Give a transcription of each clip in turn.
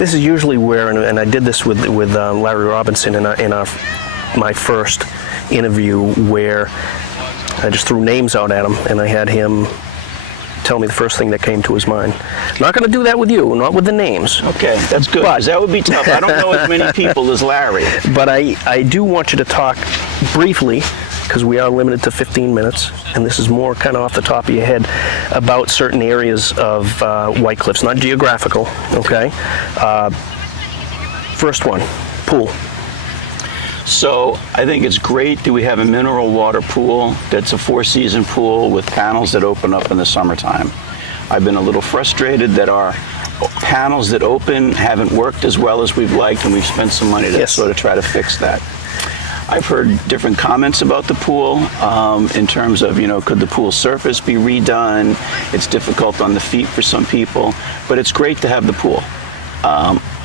This is usually where, and I did this with Larry Robinson in my first interview, where I just threw names out at him, and I had him tell me the first thing that came to his mind. I'm not going to do that with you, not with the names. Okay, that's good, because that would be tough. I don't know as many people as Larry. But I do want you to talk briefly, because we are limited to 15 minutes, and this is more kind of off the top of your head, about certain areas of White Cliffs, not geographical, okay? First one, pool. So I think it's great that we have a mineral water pool that's a 4-season pool with panels that open up in the summertime. I've been a little frustrated that our panels that open haven't worked as well as we've liked, and we've spent some money to sort of try to fix that. I've heard different comments about the pool in terms of, could the pool surface be redone? It's difficult on the feet for some people, but it's great to have the pool.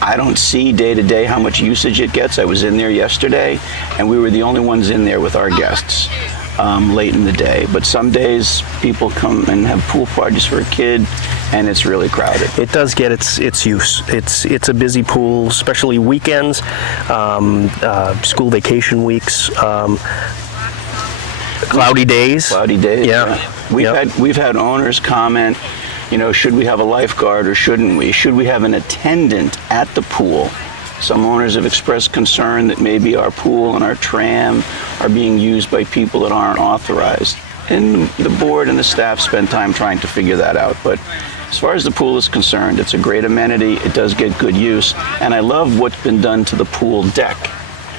I don't see day to day how much usage it gets. I was in there yesterday, and we were the only ones in there with our guests late in the day. But some days people come and have pool parties for a kid, and it's really crowded. It does get its use. It's a busy pool, especially weekends, school vacation weeks, cloudy days. Cloudy days. Yeah. We've had owners comment, should we have a lifeguard or shouldn't we? Should we have an attendant at the pool? Some owners have expressed concern that maybe our pool and our tram are being used by people that aren't authorized. And the board and the staff spend time trying to figure that out. But as far as the pool is concerned, it's a great amenity. It does get good use. And I love what's been done to the pool deck.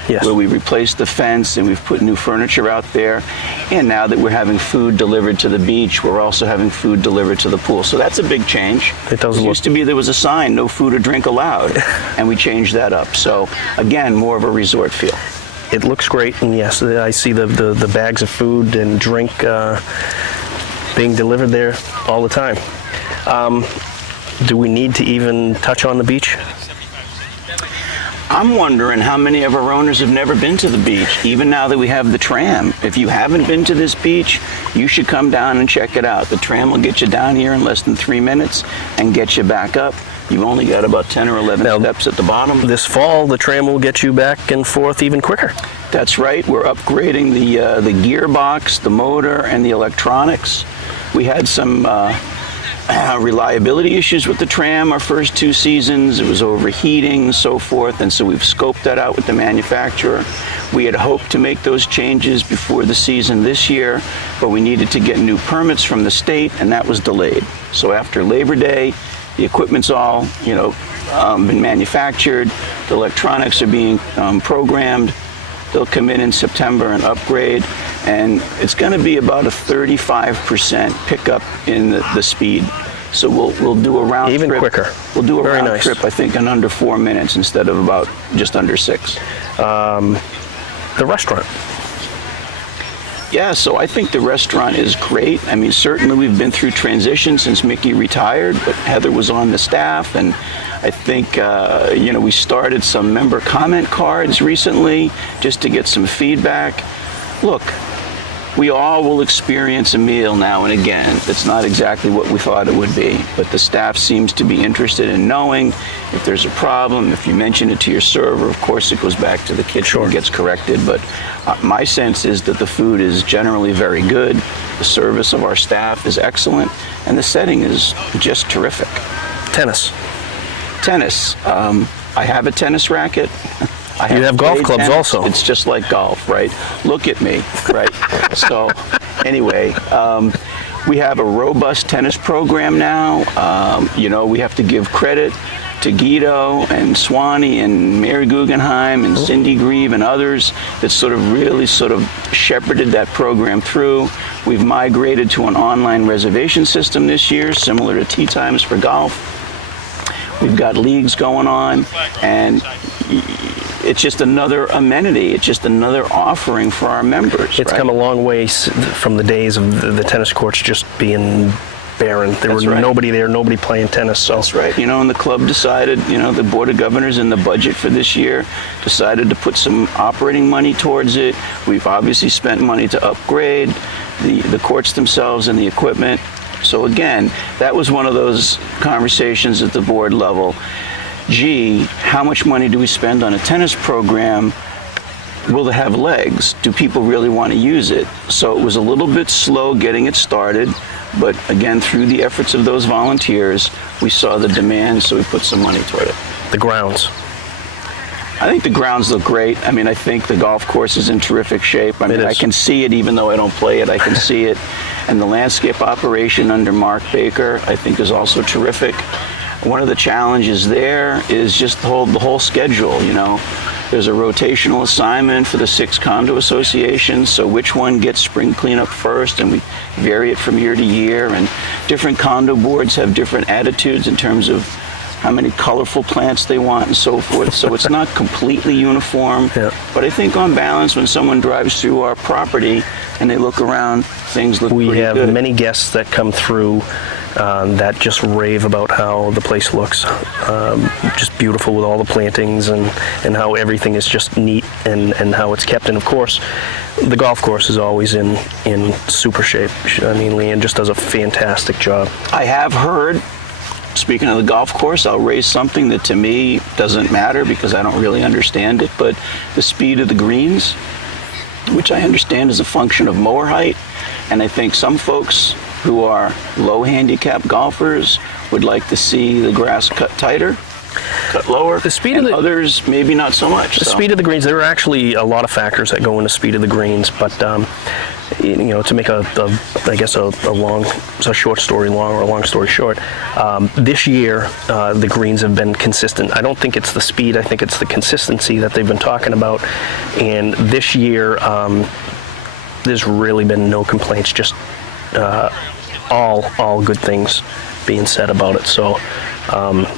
Yes. Where we replaced the fence and we've put new furniture out there. And now that we're having food delivered to the beach, we're also having food delivered to the pool. So that's a big change. It doesn't used to be there was a sign, no food or drink allowed, and we changed that up. So again, more of a resort feel. It looks great, and yes, I see the bags of food and drink being delivered there all the time. Do we need to even touch on the beach? I'm wondering how many of our owners have never been to the beach, even now that we have the tram. If you haven't been to this beach, you should come down and check it out. The tram will get you down here in less than 3 minutes and get you back up. You've only got about 10 or 11 steps at the bottom. This fall, the tram will get you back and forth even quicker. That's right. We're upgrading the gearbox, the motor, and the electronics. We had some reliability issues with the tram our first 2 seasons. It was overheating and so forth, and so we've scoped that out with the manufacturer. We had hoped to make those changes before the season this year, but we needed to get new permits from the state, and that was delayed. So after Labor Day, the equipment's all been manufactured, the electronics are being programmed. They'll come in September and upgrade, and it's going to be about a 35% pickup in the speed. So we'll do a round trip. Even quicker. We'll do a Very round nice. trip, I think, in under 4 minutes instead of about just under 6. The restaurant. Yeah, so I think the restaurant is great. I mean, certainly we've been through transition since Mickey retired, but Heather was on the staff, and I think, we started some member comment cards recently just to get some feedback. Look, we all will experience a meal now and again that's not exactly what we thought it would be, but the staff seems to be interested in knowing if there's a problem. If you mention it to your server, of course it goes back to the kitchen and gets corrected, but my sense is that the food is generally very good, the service of our staff is excellent, and the setting is just terrific. Tennis. I have a tennis racket. You have golf clubs also. It's just like golf, right? Look at me, right? So anyway, we have a robust tennis program now. We have to give credit to Guido and Swanee and Mary Guggenheim and Cindy Grieve and others that really shepherded that program through. We've migrated to an online reservation system this year, similar to Tee Times for golf. We've got leagues going on, and it's just another amenity. It's just another offering for our members. It's come a long way from the days of the tennis courts just being barren. There was nobody there, nobody playing tennis. So. That's right. And the club decided, the Board of Governors in the budget for this year decided to put some operating money towards it. We've obviously spent money to upgrade the courts themselves and the equipment. So again, that was one of those conversations at the board level. gee, how much money do we spend on a tennis program? Will it have legs? Do people really want to use it? So it was a little bit slow getting it started, but again, through the efforts of those volunteers, we saw the demand, so we put some money toward it. The grounds. I think the grounds look great. I mean, I think the golf course is in terrific shape. I mean, I can see it even though I don't play it. I can see it. And the landscape operation under Mark Baker, I think, is also terrific. One of the challenges there is just the whole schedule, you know. There's a rotational assignment for the 6 condo associations, so which one gets spring cleanup first, and we vary it from year to year. And different condo boards have different attitudes in terms of how many colorful plants they want and so forth. So it's not completely uniform, but I think on balance, when someone drives through our property and they look around, things look pretty good. We have many guests that come through that just rave about how the place looks. Just beautiful with all the plantings and how everything is just neat and how it's kept. And of course, the golf course is always in super shape. I mean, Leanne just does a fantastic job. I have heard, speaking of the golf course, I'll raise something that to me doesn't matter because I don't really understand it, but the speed of the greens, which I understand is a function of mower height, and I think some folks who are low handicap golfers would like to see the grass cut tighter, cut lower. The speed of the others maybe not so much. The speed of the greens, there are actually a lot of factors that go into speed of the greens, but you know, to make a short story long or a long story short, this year the greens have been consistent. I don't think it's the speed, I think it's the consistency that they've been talking about. And this year there's really been no complaints, just all good things being said about it. So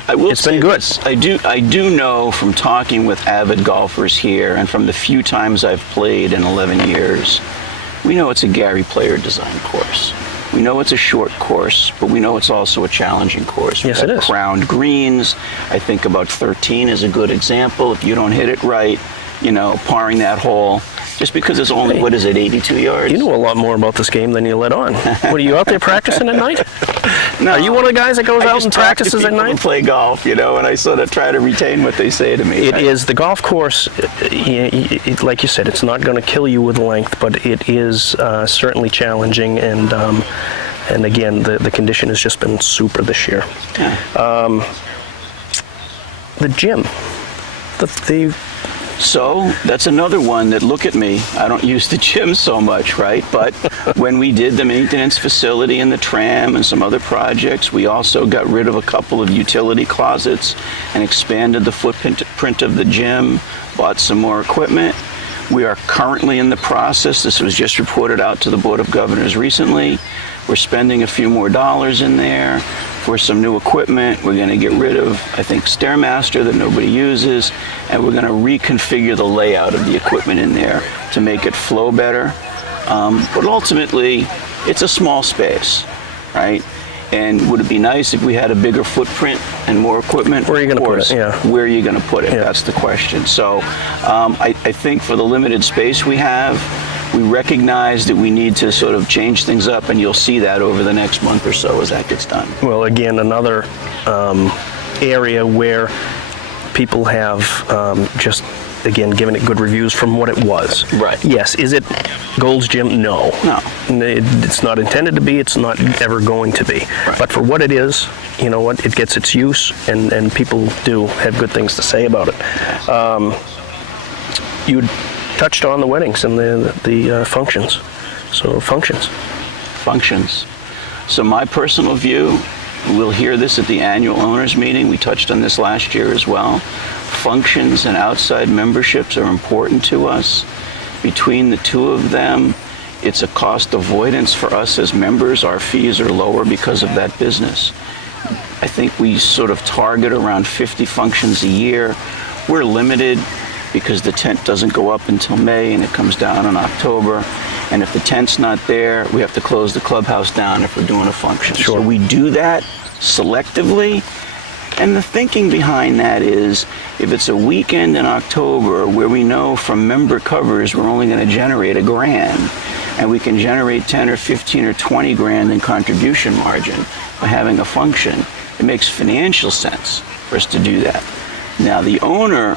it's been good. I do know from talking with avid golfers here and from the few times I've played in 11 years, we know it's a Gary Player design course. We know it's a short course, but we know it's also a challenging course. Yes, it is. Crowned greens. I think about 13 is a good example. If you don't hit it right, you know, parring that hole, just because it's only, what is it, 82 yards? You know a lot more about this game than you let on. What, are you out there practicing at night? No. Are you one of the guys that goes out and practices at night? I play golf, you know, and I sort of try to retain what they say to me. It is, the golf course, like you said, it's not going to kill you with length, but it is certainly challenging, and again, the condition has just been super this year. Yeah. The gym, So that's another one that, look at me, I don't use the gym so much, right? But when we did the maintenance facility and the tram and some other projects, we also got rid of a couple of utility closets and expanded the footprint of the gym, bought some more equipment. We are currently in the process, this was just reported out to the Board of Governors recently, we're spending a few more dollars in there for some new equipment. We're going to get rid of, I think, Stairmaster that nobody uses, and we're going to reconfigure the layout of the equipment in there to make it flow better. But ultimately, it's a small space, right? And would it be nice if we had a bigger footprint and more equipment? Where are you going to put it? Yeah. Where are you going to put it? Yeah. That's the question. So I think for the limited space we have, we recognize that we need to sort of change things up, and you'll see that over the next month or so as that gets done. Well, again, another area where people have just, again, given it good reviews from what it was. Right. Yes. Is it Gold's Gym? No. No. It's not intended to be. It's not ever going to be. Right. But for what it is, you know what? It gets its use, and people do have good things to say about it. You touched on the weddings and the functions. So functions. So my personal view, we'll hear this at the annual owners meeting. We touched on this last year as well. Functions and outside memberships are important to us. Between the two of them, it's a cost avoidance for us as members. Our fees are lower because of that business. I think we sort of target around 50 functions a year. We're limited because the tent doesn't go up until May and it comes down in October. And if the tent's not there, we have to close the clubhouse down if we're doing a function. Sure. So we do that selectively. And the thinking behind that is, if it's a weekend in October where we know from member covers we're only going to generate $1,000, and we can generate 10 or 15 or 20 grand in contribution margin by having a function, it makes financial sense for us to do that. Now, the owner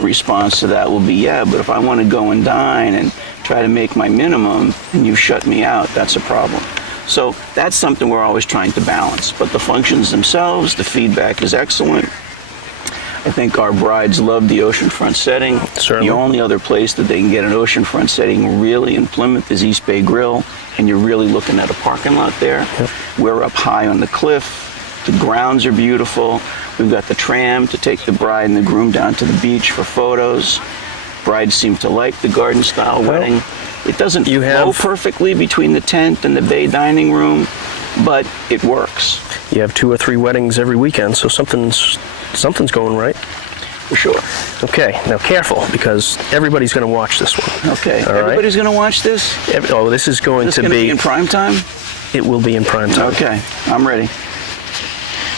response to that will be, yeah, but if I want to go and dine and try to make my minimum and you shut me out, that's a problem. So that's something we're always trying to balance. But the functions themselves, the feedback is excellent. I think our brides love the oceanfront setting. Certainly. The only other place that they can get an oceanfront setting really in Plymouth is East Bay Grill, and you're really looking at a parking lot there. Yep. We're up high on the cliff. The grounds are beautiful. We've got the tram to take the bride and the groom down to the beach for photos. Brides seem to like the garden-style wedding. It doesn't flow perfectly between the tent and the bay dining room, but it works. You have 2 or 3 weddings every weekend, so something's going right. For sure. Okay, now careful, because everybody's going to watch this one. Okay, all everybody's going to watch this? This is going to be in prime time? It will be in prime time. Okay, I'm ready.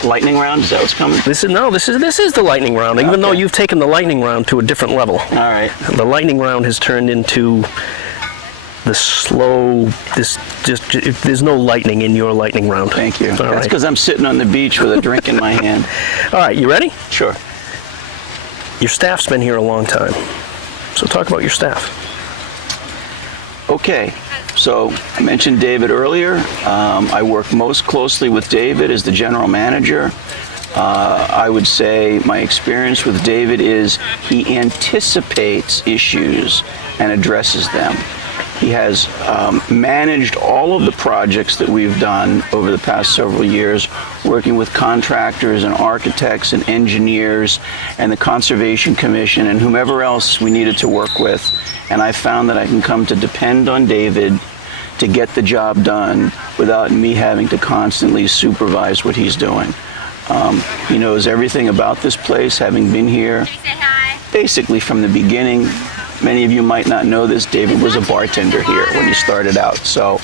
Lightning round, is that what's coming? This is the lightning round, even though you've taken the lightning round to a different level. All right. The lightning round has turned into the slow, there's no lightning in your lightning round. Thank you. All That's right. because I'm sitting on the beach with a drink in my hand. All right, you ready? Sure. Your staff's been here a long time, so talk about your staff. Okay, so I mentioned David earlier. I work most closely with David as the general manager. I would say my experience with David is he anticipates issues and addresses them. He has managed all of the projects that we've done over the past several years, working with contractors and architects and engineers and the Conservation Commission and whomever else we needed to work with. And I found that I can come to depend on David to get the job done without me having to constantly supervise what he's doing. He knows everything about this place, having been here basically from the beginning. Many of you might not know this. David was a bartender here when he started out. So,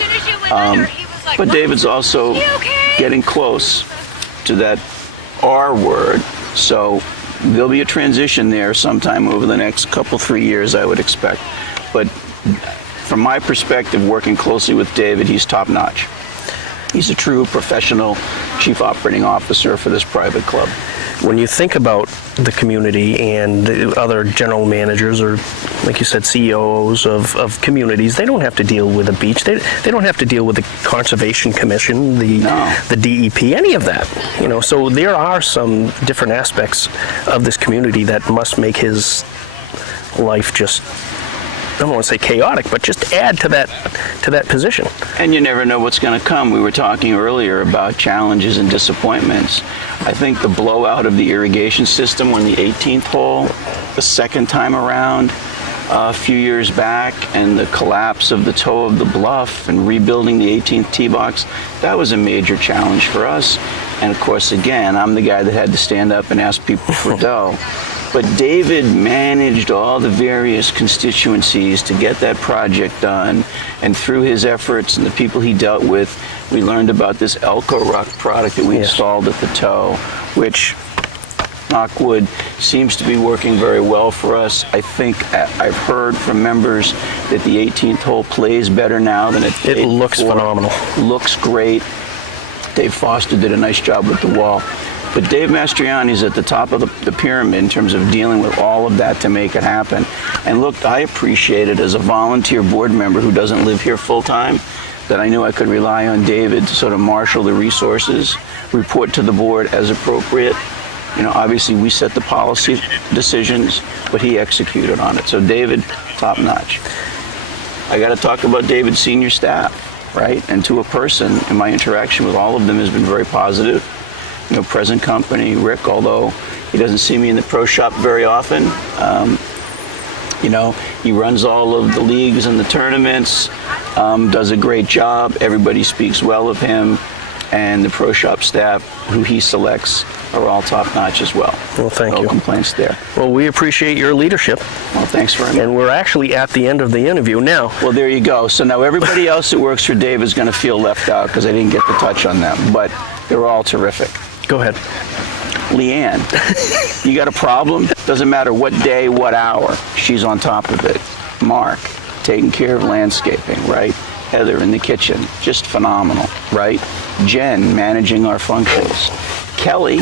but David's also getting close to that R word. So there'll be a transition there sometime over the next 3 years, I would expect. But from my perspective, working closely with David, he's top notch. He's a true professional chief operating officer for this private club. When you think about the community and the other general managers or, like you said, CEOs of communities, they don't have to deal with a beach. They don't have to deal with the Conservation Commission, the DEP, any of that. So there are some different aspects of this community that must make his life just, I don't want to say chaotic, but just add to that position. And you never know what's going to come. We were talking earlier about challenges and disappointments. I think the blowout of the irrigation system on the 18th hole, the second time around, a few years back, and the collapse of the toe of the bluff and rebuilding the 18th tee box, that was a major challenge for us. And of course, again, I'm the guy that had to stand up and ask people for dough. But David managed all the various constituencies to get that project done, and through his efforts and the people he dealt with, we learned about this Elko Rock product that we installed at the toe, which, knock wood, seems to be working very well for us. I think I've heard from members that the 18th hole plays better now than it did. It looks phenomenal. Looks great. Dave Foster did a nice job with the wall. But Dave Mastriani's at the top of the pyramid in terms of dealing with all of that to make it happen. And look, I appreciate it as a volunteer board member who doesn't live here full time, that I knew I could rely on David to sort of marshal the resources, report to the board as appropriate. Obviously we set the policy decisions, but he executed on it. So David, top notch. I got to talk about David's senior staff, right? And to a person, and my interaction with all of them has been very positive. Present company, Rick, although he doesn't see me in the pro shop very often. He runs all of the leagues and the tournaments, does a great job. Everybody speaks well of him, and the pro shop staff who he selects are all top-notch as well. Well, thank you. No complaints there. Well, we appreciate your leadership. Well, thanks very much. And we're actually at the end of the interview now. Well, there you go. So now everybody else that works for Dave is going to feel left out because I didn't get to touch on them, but they're all terrific. Go ahead. Leanne, you got a problem? Doesn't matter what day, what hour, she's on top of it. Mark, taking care of landscaping, right? Heather in the kitchen, just phenomenal, right? Jen, managing our functions. Kelly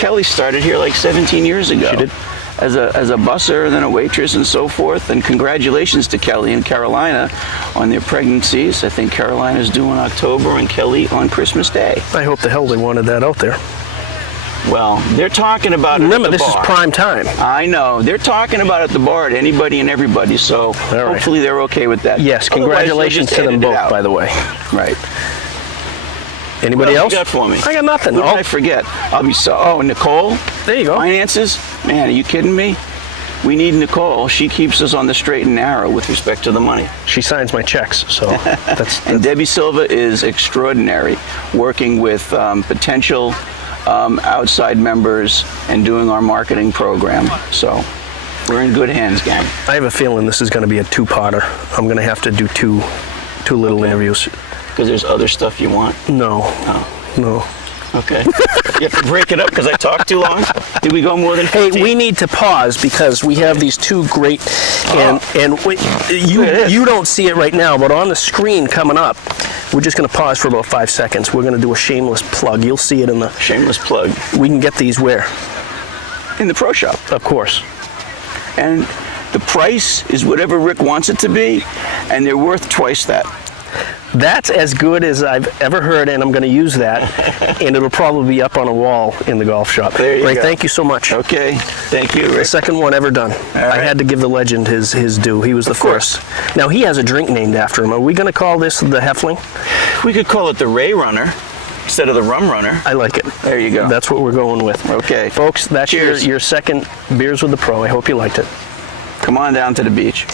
Kelly started here like 17 years ago. She did. As a busser and then a waitress and so forth. And congratulations to Kelly and Carolina on their pregnancies. I think Carolina's due in October and Kelly on Christmas Day. I hope the hell they wanted that out there. Well, they're talking about it Remember, at the this bar. is prime time. I know. They're talking about it at the bar to anybody and everybody, so right. hopefully they're okay with that. Yes, Otherwise, congratulations they'll to just them edit it both, out. by the way. Right. Anybody What else? you got for me? I got nothing. What did Oh, I forget? I'll be so. Oh, Nicole. there you go. Finances. Man, are you kidding me? We need Nicole. She keeps us on the straight and narrow with respect to the money. She signs my checks, so that's And Debbie Silva is extraordinary, working with potential outside members and doing our marketing program. So we're in good hands, gang. I have a feeling this is going to be a two-parter. I'm going to have to do two little interviews. Because there's other stuff you want. No, Oh, no. okay. You have to break it up because I talked too long? Did we go more than Hey, 15? we need to pause because we have these two great, and you don't see it right now, but on the screen coming up, we're just going to pause for about 5 seconds. We're going to do a shameless plug. You'll see it in the. Shameless plug. We can get these where? In the pro shop. Of course. And the price is whatever Rick wants it to be, and they're worth twice that. That's as good as I've ever heard, and I'm going to use that, and it'll probably be up on a wall in the golf shop. There you Ray, go. thank you so much. Okay. Thank you, The Rick. second one ever done. I right. had to give the legend his due. He was the course. first. Now, he has a drink named after him. Are we going to call this the Hoefling? We could call it the Ray Runner instead of the Rum Runner. I like it. There you go. That's what we're going with. Okay. Folks, that's Cheers. your second Beers with the Pro. I hope you liked it. Come on down to the beach.